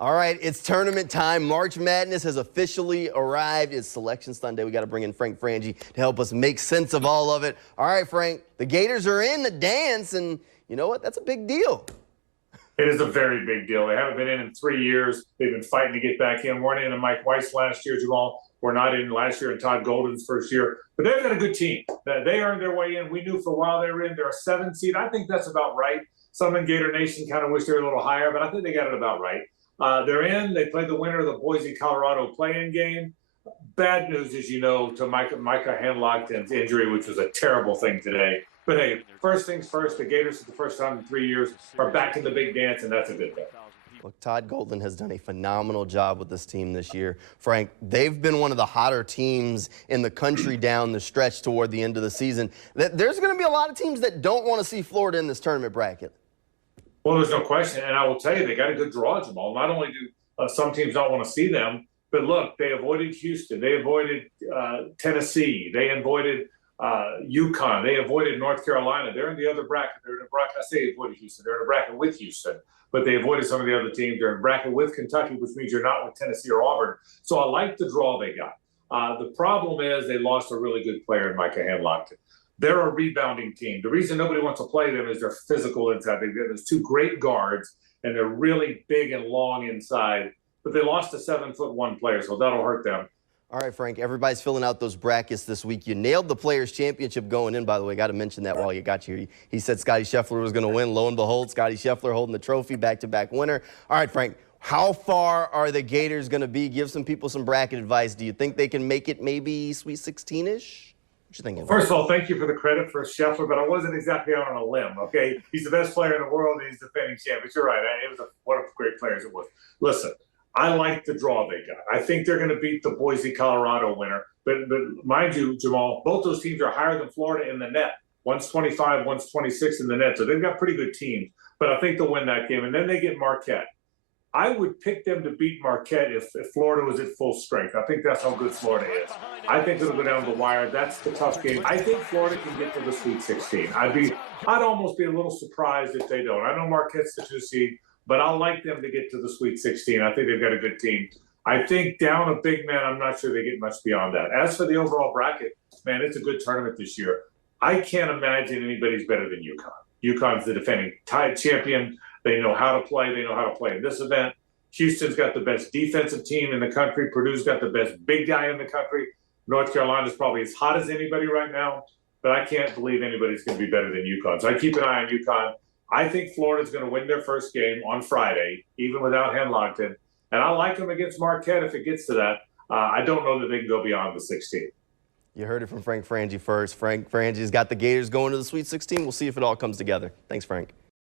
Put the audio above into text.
All right, it's tournament time. March Madness has officially arrived. It's Selection Sunday. We got to bring in Frank Frangie to help us make sense of all of it. All right, Frank, the Gators are in the dance, and you know what? That's a big deal. It is a very big deal. They haven't been in 3 years. They've been fighting to get back in. Weren't in Mike Weiss last year, Jamal. We're not in last year in Todd Golden's first year. But they've got a good team. They earned their way in. We knew for a while they were in. They're a 7 seed. I think that's about right. Some in Gator Nation kind of wish they were a little higher, but I think they got it about right. They're in. They played the winner of the Boise, Colorado play-in game. Bad news, as you know, to Micah Henlockton's injury, which was a terrible thing today. But hey, first things first, the Gators, for the first time in 3 years, are back in the big dance, and that's a good thing. Look, Todd Golden has done a phenomenal job with this team this year. Frank, they've been one of the hotter teams in the country down the stretch toward the end of the season. There's going to be a lot of teams that don't want to see Florida in this tournament bracket. Well, there's no question, and I will tell you, they got a good draw, Jamal. Not only do some teams not want to see them, but look, they avoided Houston, they avoided Tennessee, they avoided UConn, they avoided North Carolina. They're in the other bracket. They're in a bracket. I say avoided Houston. They're in a bracket with Houston, but they avoided some of the other teams. They're in a bracket with Kentucky, which means you're not with Tennessee or Auburn. So I like the draw they got. The problem is they lost a really good player in Micah Henlockton. They're a rebounding team. The reason nobody wants to play them is they're physical inside. There's 2 great guards, and they're really big and long inside. But they lost a 7'1" player, so that'll hurt them. All right, Frank, everybody's filling out those brackets this week. You nailed the Players' Championship going in, by the way. Got to mention that while you got you here. He said Scotty Scheffler was going to win. Lo and behold, Scotty Scheffler holding the trophy, back-to-back winner. All right, Frank, how far are the Gators going to be? Give some people some bracket advice. Do you think they can make it maybe Sweet 16-ish? What you thinking? First of all, thank you for the credit for Scheffler, but I wasn't exactly out on a limb, okay? He's the best player in the world, and he's defending champion. You're right. It was one of the great players it was. Listen, I like the draw they got. I think they're going to beat the Boise, Colorado winner. But mind you, Jamal, both those teams are higher than Florida in the net. One's 25, one's 26 in the net. So they've got pretty good teams. But I think they'll win that game. And then they get Marquette. I would pick them to beat Marquette if Florida was at full strength. I think that's how good Florida is. I think it'll go down the wire. That's the tough game. I think Florida can get to the Sweet 16. I'd almost be a little surprised if they don't. I know Marquette's the 2 seed, but I'll like them to get to the Sweet 16. I think they've got a good team. I think down a big man, I'm not sure they get much beyond that. As for the overall bracket, man, it's a good tournament this year. I can't imagine anybody's better than UConn. UConn's the defending champion. They know how to play. They know how to play in this event. Houston's got the best defensive team in the country. Purdue's got the best big guy in the country. North Carolina's probably as hot as anybody right now, but I can't believe anybody's going to be better than UConn. So I keep an eye on UConn. I think Florida's going to win their first game on Friday, even without Henlockton. And I like them against Marquette if it gets to that. I don't know that they can go beyond the 16. You heard it from Frank Frangie first. Frank Frangie's got the Gators going to the Sweet 16. We'll see if it all comes together. Thanks, Frank.